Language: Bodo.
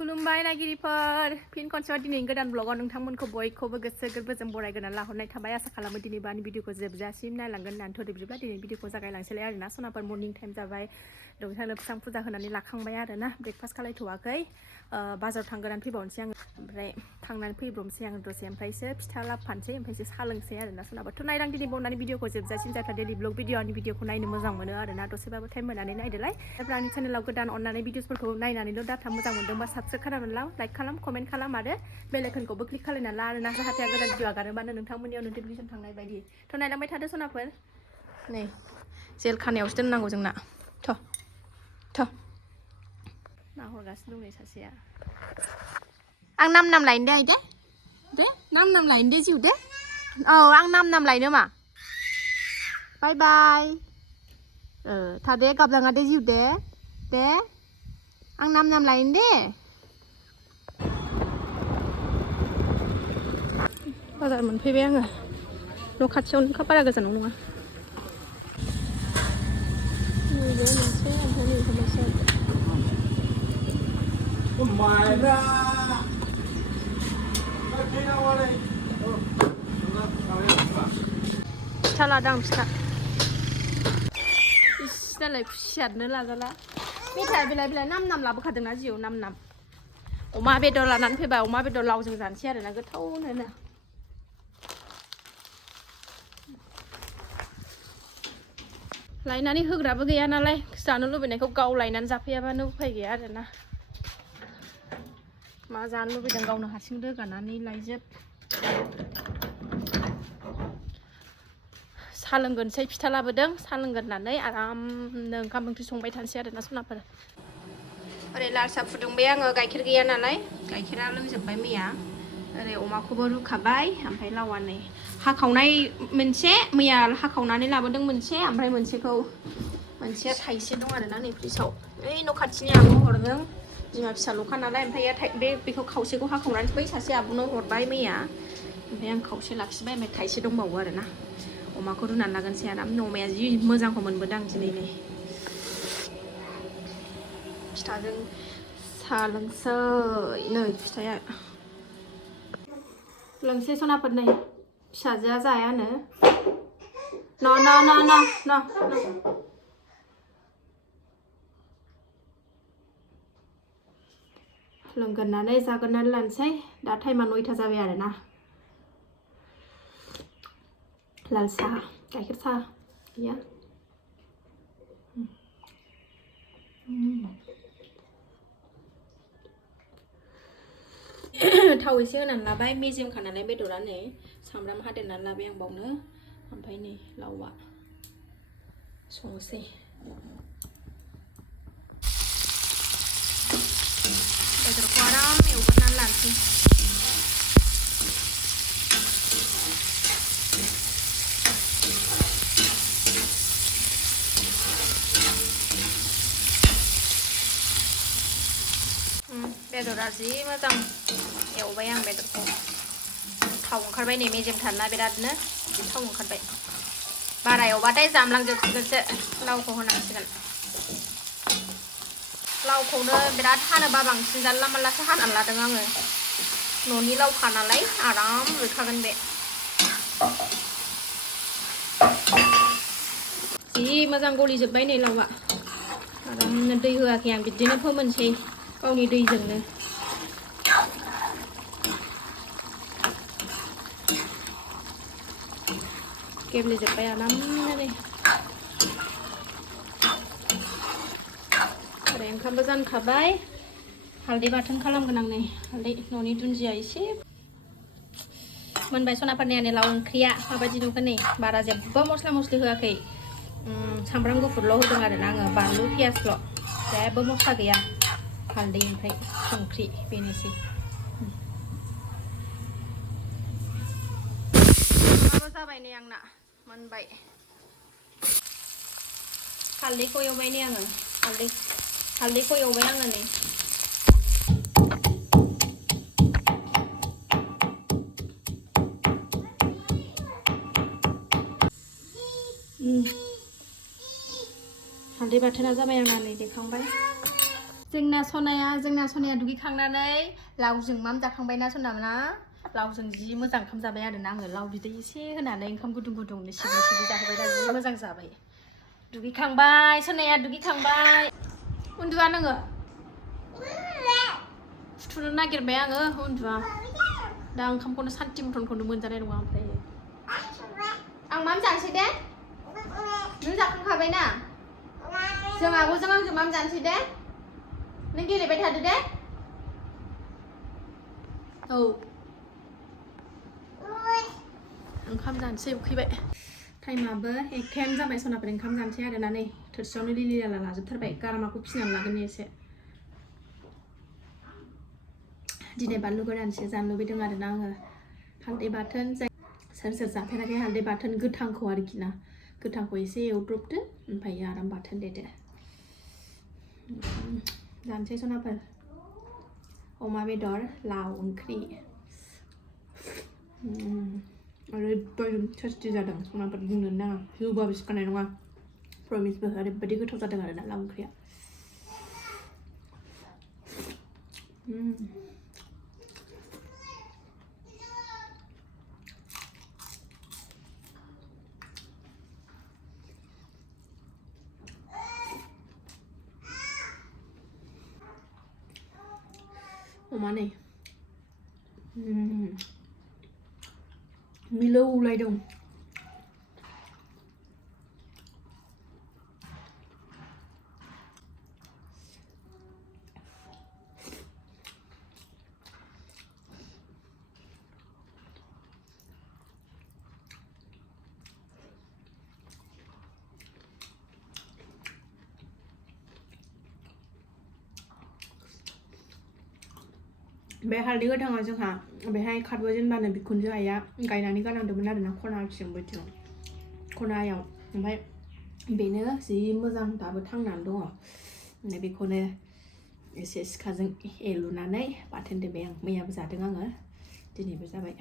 खुलुमबाय नायगिरिफोर फिन खनसेबाव दिनै गोदान ब्लगाव नोंथांमोनखौ बयखौबो गोसो गोरबोजों बरायगोरनानै लाहरनाय थाबाय आसा खालामो दिनै बानि भिडिअखौ जोबजासिम नायलांगोन होननानै थ'दे बिदिब्ला दिनै भिडिअखौ जागायलांसैलाय आरोना सनाफोर मर्निं टाइम जाबाय दुगैस्रां लोबस्रां फुजा होनानै लाखांबाय आरोना ब्रेकफास्ट खालायथ'वाखै बाजाराव थांगोनानै फैबावनोसै आङो ओमफ्राय थांनानै फैब्रबनोसै आङो दसे ओमफ्रायसो फिथा लाबफानोसै ओमफ्रायसो साहा लोंसै आरोना सनाबाथ' नायदां दिनै बावनानै भिडिअखौ जोबजासिम जायफ्रा डेलि ब्लग भिडिअनि भिडिअखौ नायनो मोजां मोनो आरोना दसेबाबो टाइम होनानै नायदोलाय जायफ्रा आंनि चेनेलाव गोदान अननानै भिडिअसफोरखौ नायनानैल' डाटा मोजां मोनदोंबा साबस्क्राइब खालामनानै ला लाइक खालाम कमेन्ट खालाम आरो बेल आइकनखौबो क्लिक खालामनानै ला आरोना जाहाथे आं गोदान भिडिअ आगारोबानो नोंथांमोननियाव नटिफिकेसन थांनाय बायदि थ' नायलांबाय थादो सनाफोर नै जेल खानायावसो दोननांगौ जोंना थ' नाहरगासिनो दं नै सासेया आं नाम लायनो दे आइदे दे नाम लायनो दे जिउ दे औ आं नाम लायनो मा बाय बाय थादे गाबलाङा दे जिउ दे आं नाम लायनो दे बाजार मोनफैबाय आङो न' खाथियावनो बारा गोजानाव नङा नैबे मोनसे ओमफ्राय नैबे मोनसे फिथा लादों आं फिथा इस दालाय खुसियारनो लाजाला मेथाइ बिलाइ नाम लाबोखादोंना जिउ नाम अमा बेदर लानानै फैबाय अमा बेदर लावजों जानोसै आरोना गोथावनो लायनानै होग्राबो गैया नालाय जानो लुबैनायखौ गाव लायनानै जाफैयाबानो उफाय गैया आरोना मा जानो लुबैदों गावनो हारसिं रोगानानै लायजोब साहा लोंगोनसै फिथा लाबोदों साहा लोंगोरनानै आरामनो ओंखाम ओंख्रि संबाय थानोसै आरोना सनाफोर ओरै लाल साहा फुदुंबाय आङो गाइखेर गैया नालाय गाइखेरा लोंजोब्बाय मैया ओरै अमाखौबो रुखाबाय ओमफ्राय लावा नै हाखावनाय मोनसे मैया हाखावनानै लाबोदों मोनसे ओमफ्राय मोनसेया थाइसे दं आरोना नै फ्रिजआव ओइ न' खाथिनि आब' हरदों बिमा फिसाल'खा नालाय ओमफ्राय बेखौ खावसेखौ हाखावनानै बै सासे आब'नो हरबाय मैया ओमफ्राय आं खावसे लाखिबाय ओमफ्राय थाइसे दंबावो आरोना अमाखौ रुनानै लागोनसै आरामनो अमाया जि मोजांखौ मोनबोदों आं दिनै नै फिथाजों साहा लोंसै नै फिथाया लोंसै सनाफोर नै फिसाजोआ जायानो न लोंगोरनानै जागोरनानै लानोसै दा टाइमा 9ता जाबाय आरोना लाल साहा गाइखेर साहा गैया थाव एसे होनानै लाबाय मेजेमखा नालाय बेदरा नै सामब्राम हादेरनानै लाबाय आं बावनो ओमफ्राय नै लावा संसै बेदरखौ आराम एवगोरनानै लानोसै बेदरा जि मोजां एवबाय आं बेदरखौ थाव ओंखारबाय नै मेजेमथारना बिरादनो जि थाव ओंखारबाय बारा एवबाथाय जामलांजोबसिगोनसो लावखौ होनांसिगोन लावखौनो बिराद हानोबा बांसिन जानला मानलासो हानानै लादों आङो न'नि लावखा नालाय आराम रुइखागोन बे जि मोजां गलिजोब्बाय नै लावा आरामनो दै होआखै आं बिदिनो फोमोनसै गावनि दैजोंनो गेब्लेजोब्बाय आरामनो नै ओरै ओंखामबो जानखाबाय हालदै बाथोन खालामगोन आं नै हालदै न'नि दुन्दिया एसे मोनबाय सनाफोरनि आंनि लाव ओंख्रिया माबायदि नुगोन नै बारा जेबो मस्ला मस्लि होआखै सामब्राम गुफुरल' होदों आरोना आङो बानलु पियासल' जेबो मस्ला गैया हालदै ओमफ्राय संख्रि बेनोसै माबा जाबाय नै आंना मोनबाय हालदैखौ एवबाय नै आङो हालदैखौ एवबाय आङो नै हालदै बाथोना जाबाय आंना नै देखांबाय जोंना सनाया दुगैखांनानै लावजों माम जाखांबायना सनामोना लावजों जि मोजां ओंखाम जाबाय आरोना आङो लाव बिदै एसे होनानै ओंखाम गुदुंनो सिग्लि जाहोबाय दा जि मोजां जाबाय दुगैखांबाय सनाया दुगैखांबाय उन्दुआ नोङो फुथुनो नागिरबाय आङो उन्दुआ दा ओंखामखौनो सान्थि मथनखौनो मोनजानाय नङा ओमफ्राय आं माम जानोसै दे नों जाखांखाबाय ना जों आब'जों आंजों माम जानोसै दे नों गेलेबाय थादो दे औ ओंखाम जानोसै उखैबाय टाइमाबो एकथायानो जाबाय सनाफोर ओंखाम जानोसै आरोना नै थोरसियावनो लिलि लाला लाजोबथारबाय गारामाखौ फिसिनानै लागोन एसे दिनै बानलु गोरानसो जानो लुबैदों आरोना आङो हालदै बाथोन सोर जाफेराखै हालदै बाथोन गोथांखौ आरोखि ना गोथांखौ एसे एवद्रबदो ओमफ्राय आराम बाथोन देदो जानोसै सनाफोर अमा बेदर लाव ओंख्रि ओरैबायदि टेस्टि जादों सनाफोर बुंनो नाङा होबाबो सिखानाय नङा प्रमिसबो ओरैबायदि गोथाव जादों आरोना लाव ओंख्रिया अमा नै मिलौलायदों बे हालदै गोथाङा जोंहा बेहाय खारबो जेनबानो बिखुनजो आइया गायनानै गालांदोंमोन आरोना खनाथिं बैथिं खनायाव ओमफ्राय बेनो जि मोजां दाबो थांनानै दङ बेखौनो एसे सिखाजों एलुनानै बाथोन देबाय आं मैयाबो जादों आङो दिनैबो जाबाय